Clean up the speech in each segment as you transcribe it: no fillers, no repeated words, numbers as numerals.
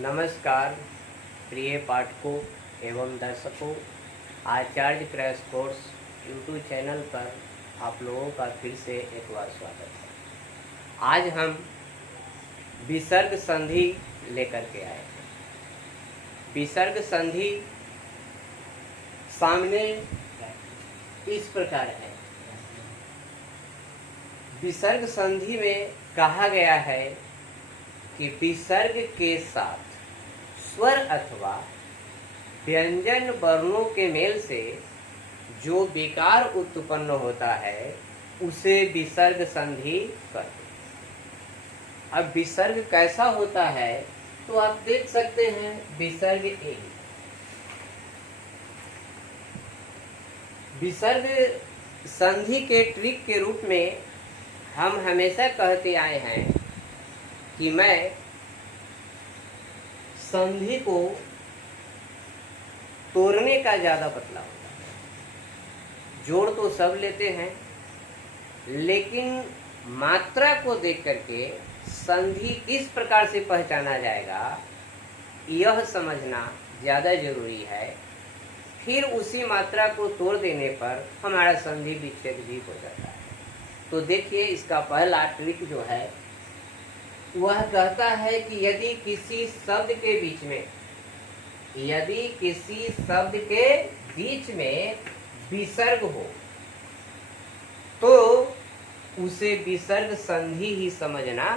नमस्कार प्रिय पाठकों एवं दर्शकों, आचार्य क्रैश कोर्स यूट्यूब चैनल पर आप लोगों का फिर से एक बार स्वागत है। आज हम विसर्ग संधि लेकर के आए हैं। विसर्ग संधि सामने इस प्रकार है। विसर्ग संधि में कहा गया है कि विसर्ग के साथ स्वर अथवा व्यंजन वर्णों के मेल से जो विकार उत्पन्न होता है उसे विसर्ग संधि कहते हैं। अब विसर्ग कैसा होता है तो आप देख सकते हैं। विसर्ग ए, विसर्ग संधि के ट्रिक के रूप में हम हमेशा कहते आए हैं कि मैं संधि को तोड़ने का ज़्यादा पतला होता है। जोड़ तो सब लेते हैं, लेकिन मात्रा को देख करके संधि किस प्रकार से पहचाना जाएगा यह समझना ज़्यादा जरूरी है। फिर उसी मात्रा को तोड़ देने पर हमारा संधि विच्छेद भी हो जाता है। तो देखिए, इसका पहला ट्रिक जो है वह कहता है कि यदि किसी शब्द के बीच में विसर्ग हो तो उसे विसर्ग संधि ही समझना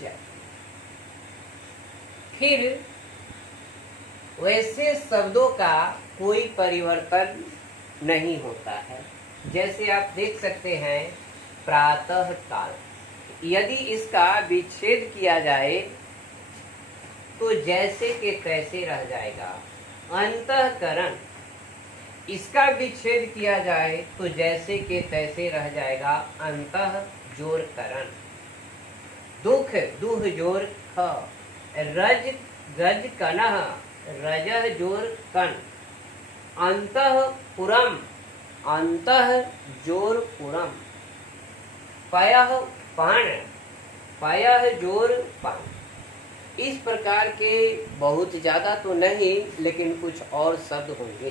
चाहिए। फिर वैसे शब्दों का कोई परिवर्तन नहीं होता है। जैसे आप देख सकते हैं, प्रातः काल, यदि इसका विच्छेद किया जाए तो जैसे के तैसे रह जाएगा। अंतःकरण, इसका विच्छेद किया जाए तो जैसे के तैसे रह जाएगा। अंतः जोर करण। दुख, दुह जोर ख। रज, गज कनह, रजह जोर कन। अंतःपुरम, अंतः जोर पुरम। पयः पाण, पयः जोर पान। इस प्रकार के बहुत ज़्यादा तो नहीं, लेकिन कुछ और शब्द होंगे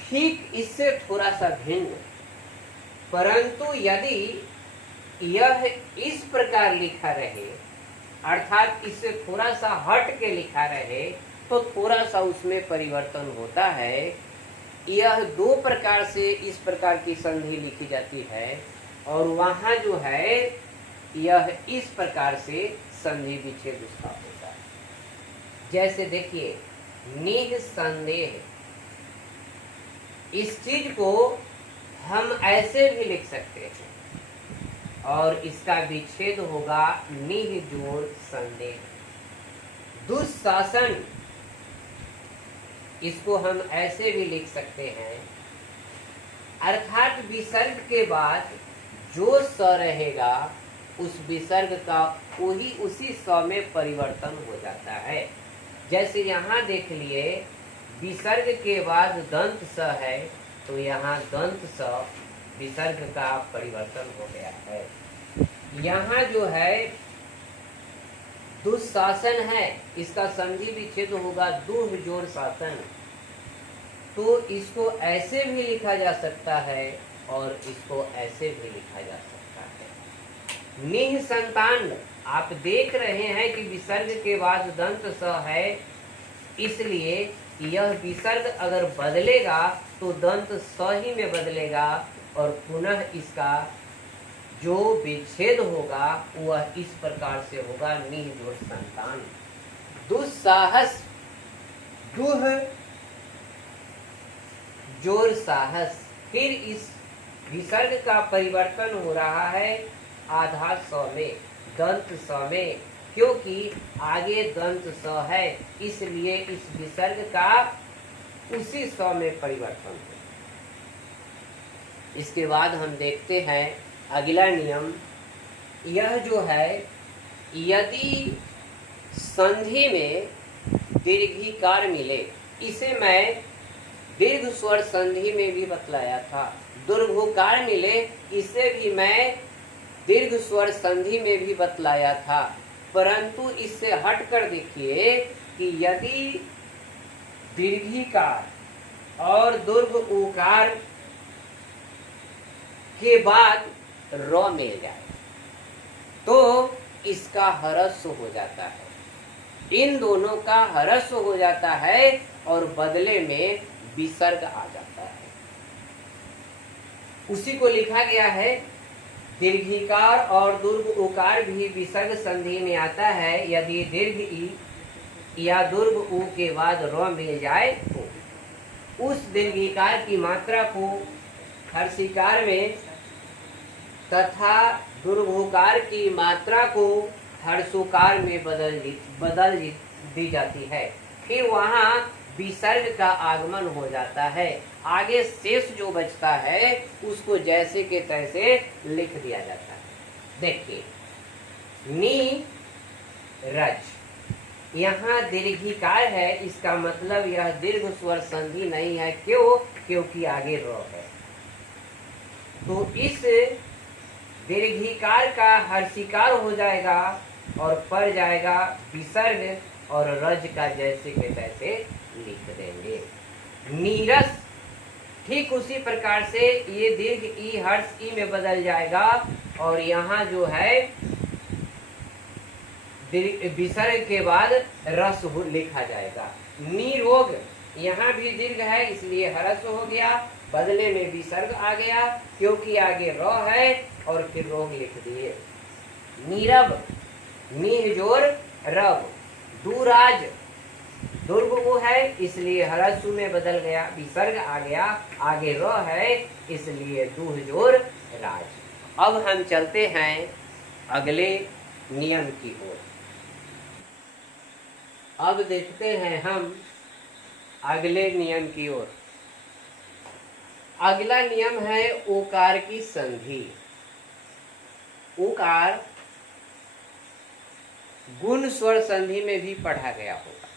ठीक इससे थोड़ा सा भिन्न। परंतु यदि यह इस प्रकार लिखा रहे, अर्थात इससे थोड़ा सा हट के लिखा रहे, तो थोड़ा सा उसमें परिवर्तन होता है। यह दो प्रकार से इस प्रकार की संधि लिखी जाती है और वहाँ जो है यह इस प्रकार से संधि विच्छेद उसका होता है। जैसे देखिए, निःसंदेह, इस चीज को हम ऐसे भी लिख सकते हैं और इसका विच्छेद होगा निह जोड़ संदेह। दुःशासन, इसको हम ऐसे भी लिख सकते हैं, अर्थात विसर्ग के बाद जो स रहेगा उस विसर्ग का उसी स में परिवर्तन हो जाता है। जैसे यहाँ देख लिए, विसर्ग के बाद दंत स है तो यहाँ दंत स विसर्ग का परिवर्तन हो गया है। यहाँ जो है दुःशासन है, इसका संधि विच्छेद होगा दुह जोड़ शासन। तो इसको ऐसे भी लिखा जा सकता है और इसको ऐसे भी लिखा जा सकता है। निःसंतान, आप देख रहे हैं कि विसर्ग के बाद दंत स है, इसलिए यह विसर्ग अगर बदलेगा तो दंत स ही में बदलेगा और पुनः इसका जो विच्छेद होगा वह इस प्रकार से होगा, निह जोड़ संतान। दुस्साहस, दुह जोर साहस। फिर इस विसर्ग का परिवर्तन हो रहा है आधा स में, दंत स में, क्योंकि आगे दंत स है, इसलिए इस विसर्ग का उसी स में परिवर्तन हो। इसके बाद हम देखते हैं अगला नियम। यह जो है, यदि संधि में दीर्घिकार मिले, इसे मैं दीर्घ स्वर संधि में भी बतलाया था। दीर्घकार मिले, इसे भी मैं दीर्घ स्वर संधि में भी बतलाया था। परंतु इससे हटकर देखिए कि यदि दीर्घिकार और दीर्घ उकार के बाद र मिल जाए तो इसका ह्रस्व हो जाता है। इन दोनों का ह्रस्व हो जाता है और बदले में विसर्ग आ जाता है। उसी को लिखा गया है, दीर्घिकार और दीर्घ उकार भी विसर्ग संधि में आता है यदि दीर्घ ई या दीर्घ उ के बाद र मिल जाए तो उस दीर्घिकार की मात्रा को हर्षिकार में तथा दीर्घोकार की मात्रा को हर्षोकार में बदल दी जाती है। फिर वहाँ विसर्ग का आगमन हो जाता है। आगे शेष जो बचता है उसको जैसे के तैसे लिख दिया जाता है। देखिए, नी रज, यहाँ दीर्घिकार है, इसका मतलब यह दीर्घ स्वर संधि नहीं है। क्यों? क्योंकि आगे र है। तो इस दीर्घिकार का हर्षिकार हो जाएगा और पड़ जाएगा विसर्ग और रज का जैसे के तैसे लिख देंगे। नीरस, ठीक उसी प्रकार से ये दीर्घ ई हर्ष ई में बदल जाएगा और यहाँ जो है विसर्ग के बाद रस लिखा जाएगा। निरोग, यहाँ भी दीर्घ है इसलिए ह्रस्व हो गया, बदले में विसर्ग आ गया क्योंकि आगे र है और फिर रोग लिख दिए। नीरब, नीह जोर रब, दूराज, दुर्ग वो है इसलिए ह्रस्व में बदल गया, विसर्ग आ गया, आगे र है इसलिए दूह जोर राज। अब हम चलते हैं अगले नियम की ओर। अब देखते हैं हम अगले नियम की ओर। अगला नियम है ओकार की संधि। ओकार गुण स्वर संधि में भी पढ़ा गया होगा,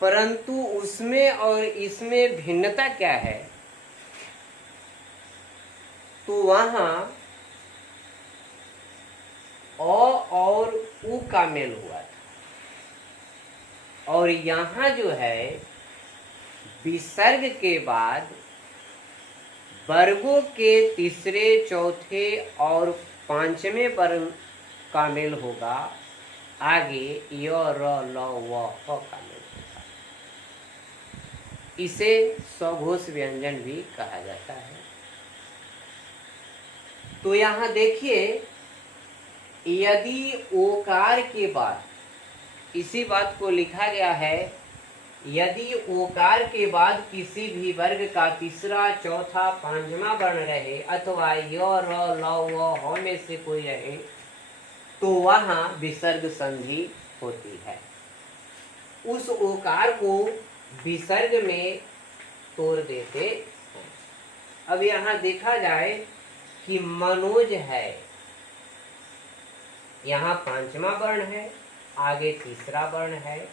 परंतु उसमें और इसमें भिन्नता क्या है? तो वहां अ और उ का मेल हुआ था और यहाँ जो है विसर्ग के बाद वर्गों के तीसरे, चौथे और पांचवें वर्ण का मेल होगा। आगे य, र, ल, व, ह का मेल होगा। इसे सघोष व्यंजन भी कहा जाता है। तो यहाँ देखिए, यदि ओकार के बाद, इसी बात को लिखा गया है, यदि ओकार के बाद किसी भी वर्ग का तीसरा, चौथा, पांचवा वर्ण रहे अथवा य, र, ल, व, ह में से कोई रहे तो वहां विसर्ग संधि होती है। उस ओकार को विसर्ग में तोड़ देते हैं। अब यहाँ देखा जाए कि मनोज है, यहाँ पांचवा वर्ण है, आगे तीसरा वर्ण है।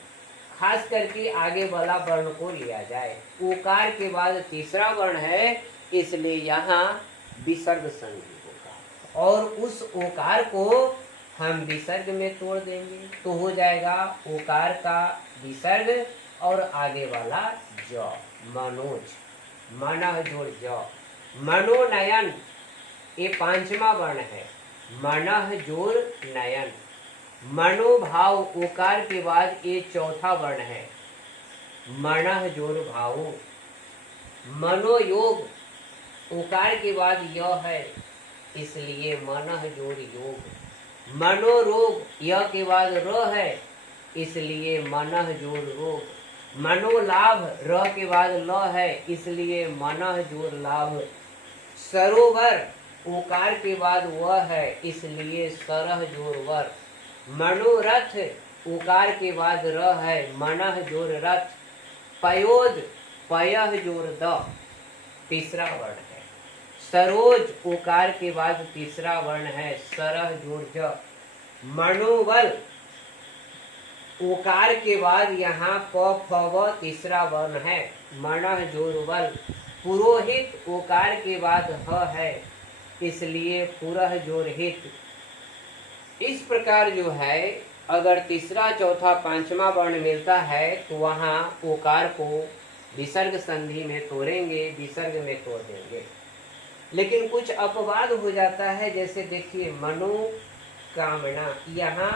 खास करके आगे वाला वर्ण को लिया जाए, ओकार के बाद तीसरा वर्ण है इसलिए यहाँ विसर्ग संधि होगा और उस ओकार को हम विसर्ग में तोड़ देंगे तो हो जाएगा ओकार का विसर्ग और आगे वाला ज, मनोज, मनः जोड़ ज। मनोनयन, ये पांचवा वर्ण है, मनः जोड़ नयन। मनोभाव, ओकार के बाद ये चौथा वर्ण है, मनः जोड़ भाव। मनोयोग, ओकार के बाद य है इसलिए मनः जोड़ योग। मनोरोग, य के बाद र है इसलिए मनः जोड़ रोग। मनोलाभ, र के बाद ल है इसलिए मनः जोड़ लाभ। सरोवर, ओकार के बाद व है इसलिए सरह जोड़ वर। मनोरथ, ओकार के बाद र है, मनः जोड़ रथ। पयोद, पयः जोड़ द, तीसरा वर्ण है। सरोज, ओकार के बाद तीसरा वर्ण है, सरह जोड़ ज। मनोबल, ओकार के बाद यहाँ प, फ, व तीसरा वर्ण है, मनः जोड़ बल। पुरोहित, ओकार के बाद ह है इसलिए पुरह जोड़ हित। इस प्रकार जो है अगर तीसरा चौथा पांचवा वर्ण मिलता है तो वहाँ ओकार को विसर्ग संधि में तोड़ेंगे, विसर्ग में तोड़ देंगे। लेकिन कुछ अपवाद हो जाता है, जैसे देखिए मनोकामना, यहाँ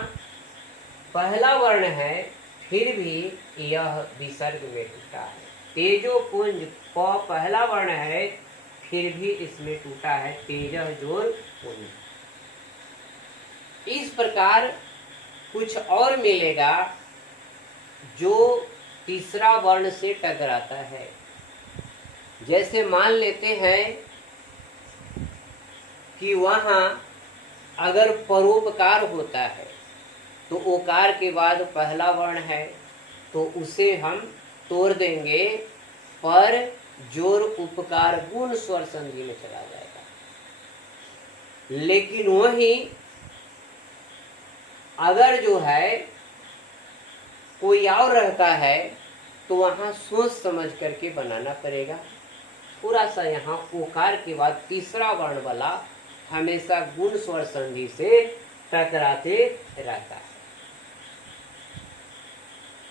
पहला वर्ण है फिर भी यह विसर्ग में टूटा है। तेजोपुंज प पहला वर्ण है फिर भी इसमें टूटा है, तेजह जोर पुंज। इस प्रकार कुछ और मिलेगा जो तीसरा वर्ण से टकराता है। जैसे मान लेते हैं कि वहाँ अगर परोपकार होता है तो ओकार के बाद पहला वर्ण है तो उसे हम तोड़ देंगे, पर जोर उपकार गुण स्वर संधि में चला जाएगा। लेकिन वही अगर जो है कोई और रहता है तो वहां सोच समझ करके बनाना पड़ेगा। थोड़ा सा यहाँ ओकार के बाद तीसरा वर्ण वाला हमेशा गुण स्वर संधि से टकराते रहता है।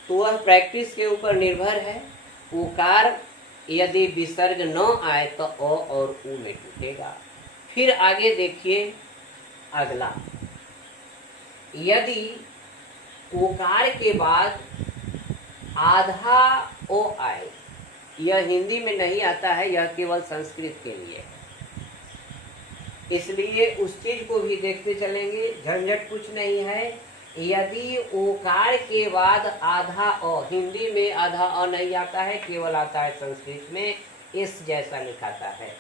तो वह प्रैक्टिस के ऊपर निर्भर है। ओकार यदि विसर्ग न आए तो अ और उ में टूटेगा। फिर आगे देखिए अगला, यदि ओकार के बाद आधा ओ आए, यह हिंदी में नहीं आता है, यह केवल संस्कृत के लिए है, इसलिए उस चीज को भी देखते चलेंगे, झंझट कुछ नहीं है। यदि ओकार के बाद आधा अ, हिंदी में आधा अ नहीं आता है, केवल आता है संस्कृत में इस जैसा लिखाता है,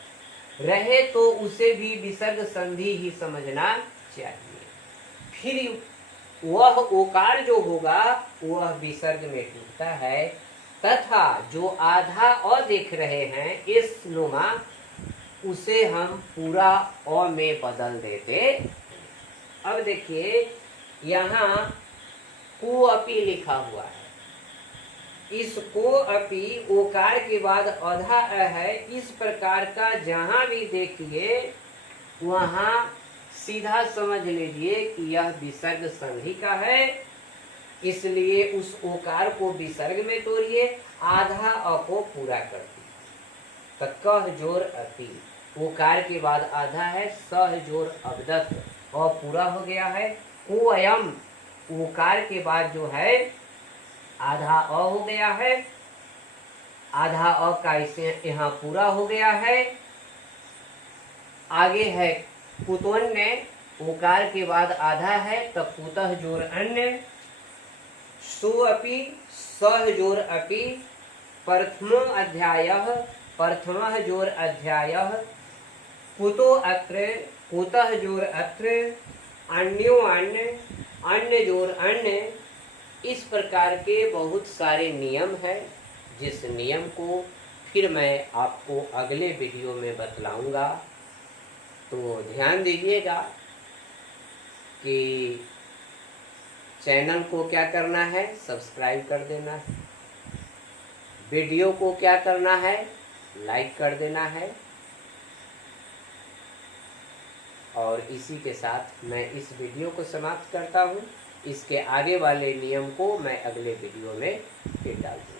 रहे तो उसे भी विसर्ग संधि ही समझना चाहिए। फिर वह ओकार जो होगा वह विसर्ग में टूटता है, तथा जो आधा अ देख रहे हैं इस नुमा, उसे हम पूरा अ में बदल देते। अब देखिए यहाँ को अपी लिखा हुआ है, इस को अपी ओकार के बाद आधा अ है। इस प्रकार का जहां भी देखिए वहां सीधा समझ लीजिए कि यह विसर्ग संधि का है, इसलिए उस ओकार को विसर्ग में तोड़िए, आधा अ को पूरा कर दिए। तो कह जोर अति, ओकार के बाद आधा है, सह जोर अबदस अ पूरा हो गया है। कोयम, ओकार के बाद जो है आधा अ हो गया है, आधा अ का इसे यहाँ पूरा हो गया है। आगे है कुतोन्य, ओकार के बाद आधा है तब कुतः जोर अन्य, सु अपि सह जोर अपि, प्रथमो अध्यायः प्रथमः जोर अध्यायः, कुतो अत्र कुतः जोर अत्र, अन्यो अन्य अन्य जोर अन्य। इस प्रकार के बहुत सारे नियम है, जिस नियम को फिर मैं आपको अगले वीडियो में बतलाऊंगा। तो ध्यान दीजिएगा कि चैनल को क्या करना है, सब्सक्राइब कर देना है, वीडियो को क्या करना है, लाइक कर देना है। और इसी के साथ मैं इस वीडियो को समाप्त करता हूँ। इसके आगे वाले नियम को मैं अगले वीडियो में फिर डाल दूँगा।